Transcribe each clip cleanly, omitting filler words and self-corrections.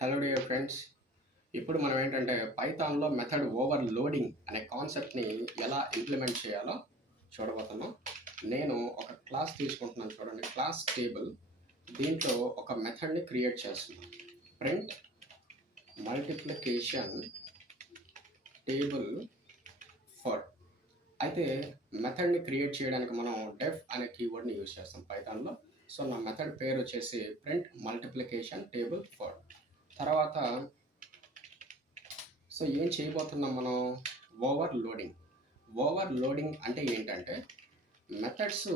Hello dear friends. ఇప్పుడు మనం ఏంటంటే పైథాన్లో మెథడ్ ఓవర్లోడింగ్ అనే కాన్సెప్ట్ని ఎలా ఇంప్లిమెంట్ చేయాలో చూడబోతున్నాం. నేను ఒక క్లాస్ తీసుకుంటున్నాను, చూడండి. క్లాస్ టేబుల్, దీంట్లో ఒక మెథడ్ని క్రియేట్ చేస్తున్నాను. Print multiplication table for. అయితే మెథడ్ని క్రియేట్ చేయడానికి మనం డెఫ్ అనే కీవర్డ్ని యూజ్ చేస్తాం పైథాన్లో. సో నా మెథడ్ పేరు వచ్చేసి ప్రింట్ మల్టిప్లికేషన్ టేబుల్ ఫర్. తర్వాత సో ఏం చేయబోతున్నాం మనం? ఓవర్లోడింగ్ అంటే ఏంటంటే మెథడ్స్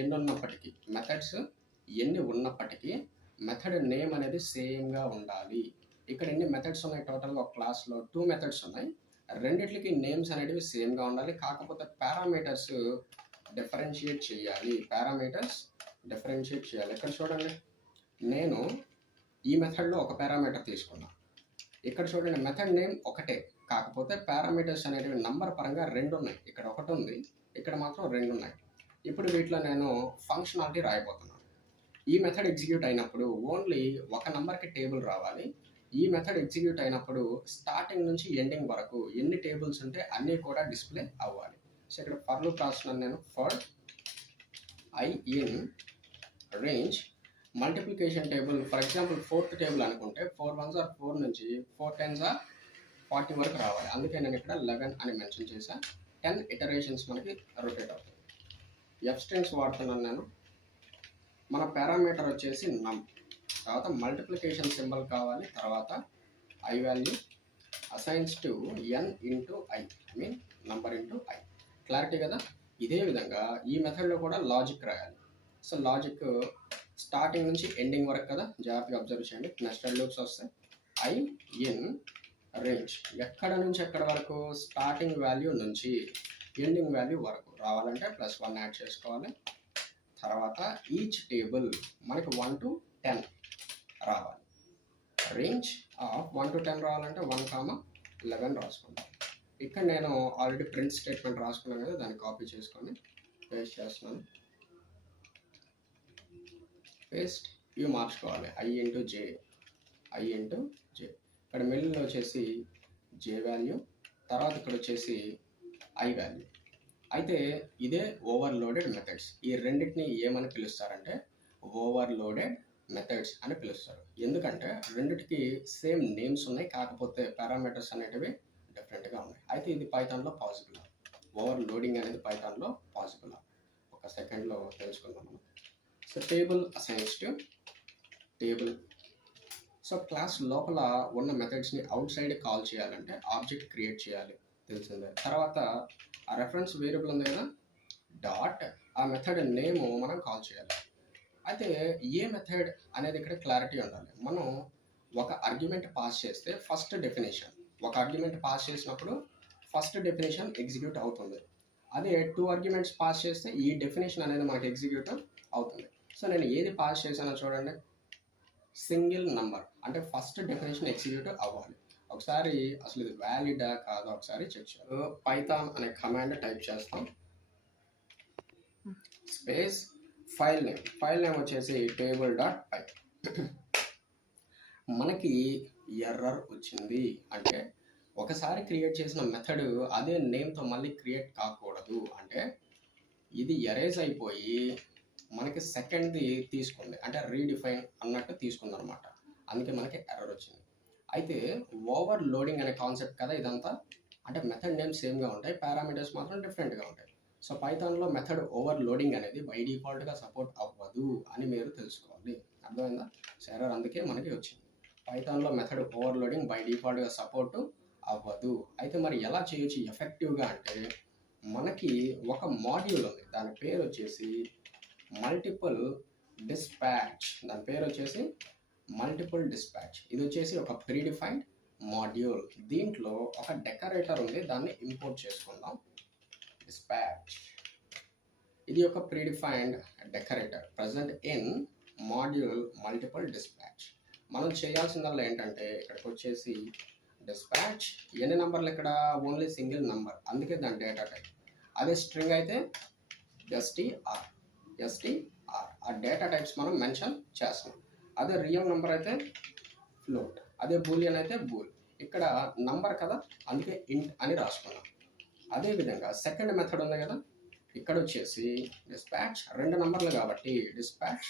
ఎన్ని ఉన్నప్పటికీ మెథడ్ నేమ్ అనేది సేమ్గా ఉండాలి. ఇక్కడ ఎన్ని మెథడ్స్ ఉన్నాయి? టోటల్గా ఒక క్లాస్లో 2 మెథడ్స్ ఉన్నాయి. రెండిట్లకి నేమ్స్ అనేటివి సేమ్గా ఉండాలి. కాకపోతే పారామీటర్స్ డిఫరెన్షియేట్ చేయాలి. ఇక్కడ చూడండి, నేను ఈ మెథడ్లో ఒక పారామీటర్ తీసుకున్నా. ఇక్కడ చూడండి, మెథడ్ నేమ్ ఒకటే, కాకపోతే పారామీటర్స్ అనేటివి నంబర్ పరంగా 2 ఉన్నాయి. ఇక్కడ ఒకటి ఉంది, ఇక్కడ మాత్రం 2 ఉన్నాయి. ఇప్పుడు వీటిలో నేను ఫంక్షనాలిటీ రాయబోతున్నాను. ఈ మెథడ్ ఎగ్జిక్యూట్ అయినప్పుడు ఓన్లీ ఒక నంబర్కి టేబుల్ రావాలి. ఈ మెథడ్ ఎగ్జిక్యూట్ అయినప్పుడు స్టార్టింగ్ నుంచి ఎండింగ్ వరకు ఎన్ని టేబుల్స్ ఉంటే అన్నీ కూడా డిస్ప్లే అవ్వాలి. సో ఇక్కడ ఫర్ లూప్ రాస్తున్నాను నేను. For I in range multiplication table, for example 4th table అనుకుంటే 4 1s are 4 నుంచి 4 10s are 40 వరకు రావాలి. అందుకే నేను ఇక్కడ 11 అని మెన్షన్ చేశాను. 10 ఇటరేషన్స్ మనకి రొటేట్ అవుతుంది. ఎఫ్ స్ట్రింగ్స్ వాడుతున్నాను నేను. మన పారామీటర్ వచ్చేసి నమ్, తర్వాత మల్టిప్లికేషన్ సింబల్ కావాలి, తర్వాత I value assigns to n into I mean number into I. Clarity కదా? ఇదే విధంగా ఈ మెథడ్లో కూడా లాజిక్ రాయాలి. సో లాజిక్ స్టార్టింగ్ నుంచి ఎండింగ్ వరకు కదా, జాగ్రత్తగా అబ్జర్వ్ చేయండి. నెస్టెడ్ లూప్స్ వస్తాయి. ఐ ఇన్ రేంజ్, ఎక్కడ నుంచి ఎక్కడ వరకు? స్టార్టింగ్ వాల్యూ నుంచి ఎండింగ్ వాల్యూ వరకు రావాలంటే +1 యాడ్ చేసుకోవాలి. తర్వాత ఈచ్ టేబుల్ మనకి 1 to 10 రావాలి. రేంజ్ ఆఫ్ 1 to 10 రావాలంటే 1, 11 రాసుకుంటాం. ఇక్కడ నేను ఆల్రెడీ ప్రింట్ స్టేట్మెంట్ రాసుకున్నాను కదా, దాన్ని కాపీ చేసుకొని పేస్ట్ చేస్తున్నాను. పేస్ట్ ఇవి మార్చుకోవాలి. ఐ ఇంటూ జే. ఇక్కడ మిడిల్లో వచ్చేసి జే వాల్యూ, తర్వాత ఇక్కడ వచ్చేసి ఐ వాల్యూ. అయితే ఇదే ఓవర్లోడెడ్ మెథడ్స్. ఈ రెండింటిని ఏమని పిలుస్తారంటే ఓవర్లోడెడ్ మెథడ్స్ అని పిలుస్తారు. ఎందుకంటే రెండిటికి సేమ్ నేమ్స్ ఉన్నాయి, కాకపోతే పారామీటర్స్ అనేటివి డిఫరెంట్గా ఉన్నాయి. అయితే ఇది పైథాన్లో పాసిబుల్. ఓవర్లోడింగ్ అనేది పైథాన్లో పాసిబుల్. ఒక సెకండ్లో తెలుసుకుందాం మనం. So table assigns to table. So class లోపల ఉన్న మెథడ్స్ని అవుట్ సైడ్ కాల్ చేయాలంటే ఆబ్జెక్ట్ క్రియేట్ చేయాలి, తెలిసిందే. తర్వాత ఆ రెఫరెన్స్ వేరియబుల్ ఉంది కదా, డాట్, ఆ మెథడ్ నేమ్ మనం కాల్ చేయాలి. అయితే ఏ మెథడ్ అనేది ఇక్కడ క్లారిటీ ఉండాలి. మనం ఒక ఆర్గ్యుమెంట్ పాస్ చేస్తే ఫస్ట్ డెఫినేషన్, ఒక ఆర్గ్యుమెంట్ పాస్ చేసినప్పుడు ఫస్ట్ డెఫినేషన్ ఎగ్జిక్యూట్ అవుతుంది. అదే 2 ఆర్గ్యుమెంట్స్ పాస్ చేస్తే ఈ డెఫినేషన్ అనేది మనకి ఎగ్జిక్యూట్ అవుతుంది. సో నేను ఏది పాస్ చేశానో చూడండి, సింగిల్ నంబర్, అంటే ఫస్ట్ డెఫినేషన్ ఎగ్జిక్యూట్ అవ్వాలి. ఒకసారి అసలు ఇది వ్యాలిడా కాదో ఒకసారి చెక్ చేయాలి. పైథాన్ అనే కమాండ్ టైప్ చేస్తాం, స్పేస్ ఫైల్ నేమ్ వచ్చేసి table.py. మనకి ఎర్రర్ వచ్చింది. అంటే ఒకసారి క్రియేట్ చేసిన మెథడ్ అదే నేమ్తో మళ్ళీ క్రియేట్ కాకూడదు. అంటే ఇది ఎరేజ్ అయిపోయి మనకి సెకండ్ది తీసుకుంది, అంటే రీడిఫైన్ అన్నట్టు తీసుకుంది అనమాట. అందుకే మనకి ఎర్రర్ వచ్చింది. అయితే ఓవర్లోడింగ్ అనే కాన్సెప్ట్ కదా ఇదంతా. అంటే మెథడ్ నేమ్ సేమ్గా ఉంటాయి, పారామీటర్స్ మాత్రం డిఫరెంట్గా ఉంటాయి. సో పైథాన్లో మెథడ్ ఓవర్లోడింగ్ అనేది బై డిఫాల్ట్గా సపోర్ట్ అవ్వదు అని మీరు తెలుసుకోవాలి. అర్థమైందా? సో ఎర్రర్ అందుకే మనకి వచ్చింది. పైథాన్లో మెథడ్ ఓవర్లోడింగ్ బై డిఫాల్ట్గా సపోర్ట్ అవ్వదు. అయితే మరి ఎలా చేయొచ్చు ఎఫెక్టివ్గా అంటే, మనకి ఒక మాడ్యూల్ ఉంది, దాని పేరు వచ్చేసి మల్టిపుల్ డిస్పాచ్. ఇది వచ్చేసి ఒక ప్రీడిఫైన్డ్ మాడ్యూల్. దీంట్లో ఒక డెకరేటర్ ఉంది, దాన్ని ఇంపోర్ట్ చేసుకుందాం. డిస్పాచ్, ఇది ఒక predefined decorator present in module multiple dispatch. మనం చేయాల్సిందల్లా ఏంటంటే ఇక్కడికి వచ్చేసి డిస్పాచ్, ఎన్ని నంబర్లు ఇక్కడ? ఓన్లీ సింగిల్ నంబర్, అందుకే దాని డేటా టైప్. అదే స్ట్రింగ్ అయితే str, ఆ డేటా టైప్స్ మనం మెన్షన్ చేస్తున్నాం. అదే రియల్ నెంబర్ అయితే ఫ్లోట్. అదే బూలియన్ అయితే బూల్. ఇక్కడ నంబర్ కదా, అందుకే ఇంట్ అని రాసుకున్నాం. అదేవిధంగా సెకండ్ మెథడ్ ఉంది కదా, ఇక్కడ వచ్చేసి డిస్పాచ్ 2 నంబర్లు కాబట్టి డిస్పాచ్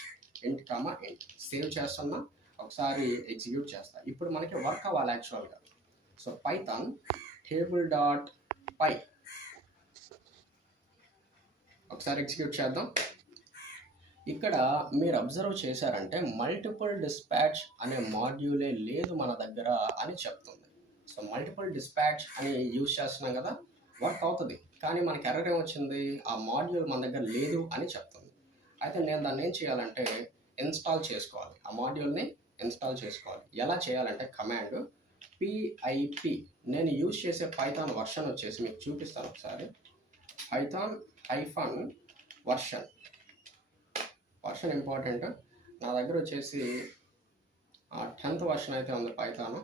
ఇంట్ కామా ఇంట్. సేవ్ చేస్తున్నా, ఒకసారి ఎగ్జిక్యూట్ చేస్తా. ఇప్పుడు మనకి వర్క్ అవ్వాలి యాక్చువల్గా. సో పైథాన్ టేబుల్ డాట్ పై ఒకసారి ఎగ్జిక్యూట్ చేద్దాం. ఇక్కడ మీరు అబ్జర్వ్ చేశారంటే మల్టిపుల్ డిస్పాచ్ అనే మాడ్యూలే లేదు మన దగ్గర అని చెప్తుంది. సో మల్టిపుల్ డిస్పాచ్ అని యూజ్ చేస్తున్నాం కదా, వర్క్ అవుతుంది, కానీ మనకి ఎర్రర్ ఏమొచ్చింది, ఆ మాడ్యూల్ మన దగ్గర లేదు అని చెప్తుంది. అయితే నేను దాన్ని ఏం చేయాలంటే ఇన్స్టాల్ చేసుకోవాలి, ఆ మాడ్యూల్ని ఇన్స్టాల్ చేసుకోవాలి. ఎలా చేయాలంటే కమాండ్ పిఐపి, నేను యూజ్ చేసే పైథాన్ వర్షన్ వచ్చేసి మీకు చూపిస్తాను ఒకసారి. Python hyphen version important. నా దగ్గర వచ్చేసి 10th వర్షన్ అయితే ఉంది పైథాన్.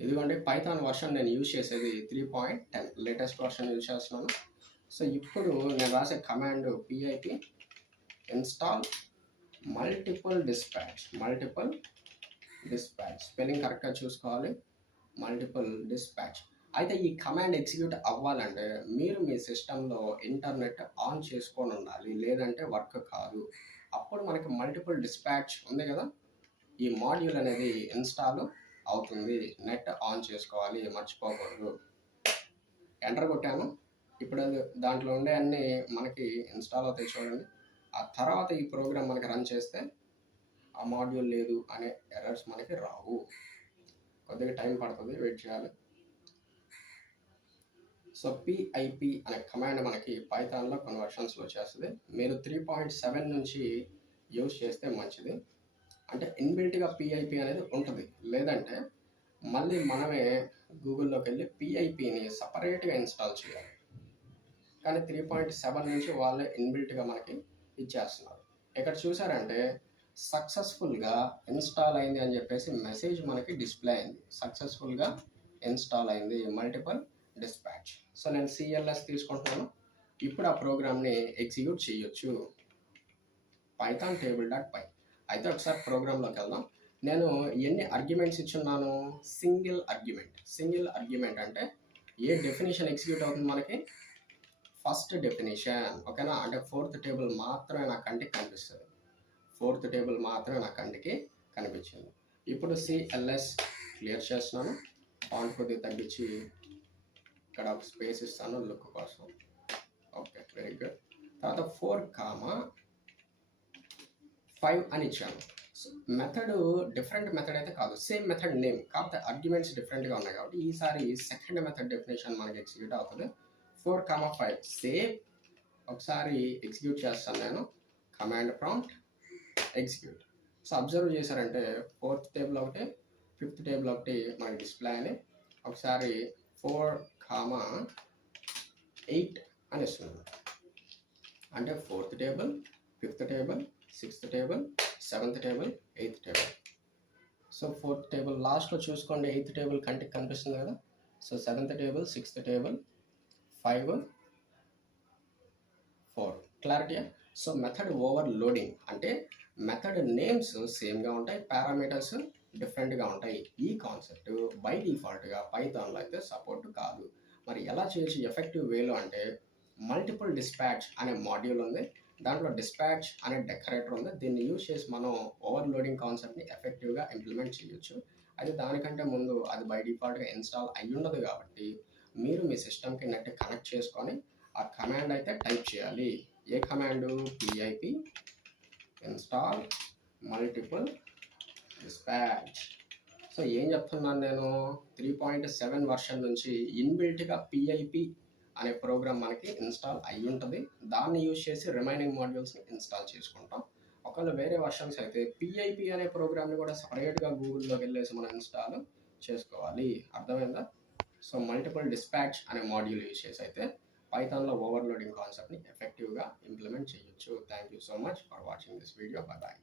ఇదిగోండి పైథాన్ వర్షన్ నేను యూజ్ చేసేది 3.10 లేటెస్ట్ వర్షన్ యూజ్ చేస్తున్నాను. సో ఇప్పుడు నేను రాసే command PIP install multiple dispatch spelling కరెక్ట్గా చూసుకోవాలి, మల్టిపుల్ డిస్పాచ్. అయితే ఈ కమాండ్ ఎగ్జిక్యూట్ అవ్వాలంటే మీరు మీ సిస్టంలో ఇంటర్నెట్ ఆన్ చేసుకొని ఉండాలి, లేదంటే వర్క్ కాదు. అప్పుడు మనకి మల్టిపుల్ డిస్పాచ్ ఉంది కదా, ఈ మాడ్యూల్ అనేది ఇన్స్టాల్ అవుతుంది. నెట్ ఆన్ చేసుకోవాలి, మర్చిపోకూడదు. ఎంటర్ కొట్టాను. ఇప్పుడు దాంట్లో ఉండే అన్నీ మనకి ఇన్స్టాల్ అవుతాయి చూడండి. ఆ తర్వాత ఈ ప్రోగ్రామ్ మనకి రన్ చేస్తే ఆ మాడ్యూల్ లేదు అనే ఎర్రర్స్ మనకి రావు. కొద్దిగా టైం పడుతుంది, వెయిట్ చేయాలి. సో పిఐపి అనే కమాండ్ మనకి పైథాన్లో కొన్ని వర్షన్స్లో చేస్తుంది. మీరు 3.7 నుంచి యూజ్ చేస్తే మంచిది. అంటే ఇన్బిల్ట్గా పిఐపి అనేది ఉంటుంది, లేదంటే మళ్ళీ మనమే గూగుల్లోకి వెళ్ళి పిఐపిని సపరేట్గా ఇన్స్టాల్ చేయాలి. కానీ 3.7 నుంచి వాళ్ళే ఇన్బిల్ట్గా మనకి ఇచ్చేస్తున్నారు. ఇక్కడ చూసారంటే సక్సెస్ఫుల్గా ఇన్స్టాల్ అయింది అని చెప్పేసి మెసేజ్ మనకి డిస్ప్లే అయింది. సక్సెస్ఫుల్గా ఇన్స్టాల్ అయింది మల్టిపుల్ డిస్పాచ్. సో నేను సిఎల్ఎస్ తీసుకుంటున్నాను. ఇప్పుడు ఆ ప్రోగ్రామ్ని ఎగ్జిక్యూట్ చేయొచ్చు, పైథాన్ టేబుల్ డాట్ పై. అయితే ఒకసారి ప్రోగ్రాంలోకి వెళ్దాం. నేను ఎన్ని ఆర్గ్యుమెంట్స్ ఇచ్చున్నాను, సింగిల్ ఆర్గ్యుమెంట్ అంటే ఏ డెఫినేషన్ ఎగ్జిక్యూట్ అవుతుంది మనకి, ఫస్ట్ డెఫినేషన్. ఓకేనా, అంటే 4th టేబుల్ మాత్రమే నా కంటికి కనిపిస్తుంది, 4th టేబుల్ మాత్రమే నా కంటికి కనిపించింది. ఇప్పుడు సిఎల్ఎస్ క్లియర్ చేస్తున్నాను, ఫాంట్ కొద్దిగా తగ్గించి ఇక్కడ ఒక స్పేస్ ఇస్తాను లుక్ కోసం. Okay, very good. తర్వాత 4,5 అని ఇచ్చాను. మెథడ్ డిఫరెంట్ మెథడ్ అయితే కాదు, సేమ్ మెథడ్ నేమ్, కాకపోతే ఆర్గ్యుమెంట్స్ డిఫరెంట్గా ఉన్నాయి కాబట్టి ఈసారి సెకండ్ మెథడ్ డెఫినేషన్ మనకి ఎగ్జిక్యూట్ అవుతుంది. 4,5 సేవ్. ఒకసారి ఎగ్జిక్యూట్ చేస్తాను నేను, command prompt execute. So observe చేశారంటే 4th టేబుల్ ఒకటి, 5th టేబుల్ ఒకటి మనకి డిస్ప్లే అని. ఒకసారి 4,8 అని ఇస్తున్నాను. అంటే 4th table, 5th table, 6th table, 7th table, 8th table. So 4th table లాస్ట్లో చూసుకోండి, 8th టేబుల్ కంటికి కనిపిస్తుంది కదా. So 7th table, 6th table, 5, 4. క్లారిటీయా? సో మెథడ్ ఓవర్లోడింగ్ అంటే మెథడ్ నేమ్స్ సేమ్గా ఉంటాయి, పారామీటర్స్ డిఫరెంట్గా ఉంటాయి. ఈ కాన్సెప్ట్ బై డిఫాల్ట్గా పైథాన్లో అయితే సపోర్ట్ కాదు. మరి ఎలా చేయొచ్చు ఎఫెక్టివ్ వేలో అంటే మల్టిపుల్ డిస్పాచ్ అనే మాడ్యూల్ ఉంది, దాంట్లో డిస్పాచ్ అనే డెకరేటర్ ఉంది. దీన్ని యూజ్ చేసి మనం ఓవర్లోడింగ్ కాన్సెప్ట్ని ఎఫెక్టివ్గా ఇంప్లిమెంట్ చేయొచ్చు. అయితే దానికంటే ముందు అది బై డిఫాల్ట్గా ఇన్స్టాల్ అయ్యి ఉండదు కాబట్టి మీరు మీ సిస్టమ్కి నెట్ కనెక్ట్ చేసుకొని ఆ కమాండ్ అయితే టైప్ చేయాలి. ఏ command, PIP install multiple dispatch. So ఏం చెప్తున్నాను నేను, 3.7 వర్షన్ నుంచి ఇన్బిల్ట్గా పిఐపి అనే ప్రోగ్రామ్ మనకి ఇన్స్టాల్ అయ్యి ఉంటుంది. దాన్ని యూజ్ చేసి రిమైనింగ్ మాడ్యూల్స్ని ఇన్స్టాల్ చేసుకుంటాం. ఒకవేళ వేరే వర్షన్స్ అయితే పిఐపి అనే ప్రోగ్రామ్ని కూడా సపరేట్గా గూగుల్లోకి వెళ్ళేసి మనం ఇన్స్టాల్ చేసుకోవాలి. అర్థమైందా? సో మల్టిపుల్ డిస్పాచ్ అనే మాడ్యూల్ యూజ్ చేసి అయితే పైథాన్లో ఓవర్లోడింగ్ కాన్సెప్ట్ని ఎఫెక్టివ్గా ఇంప్లిమెంట్ చేయొచ్చు. Thank you so much for watching this video. Bye bye.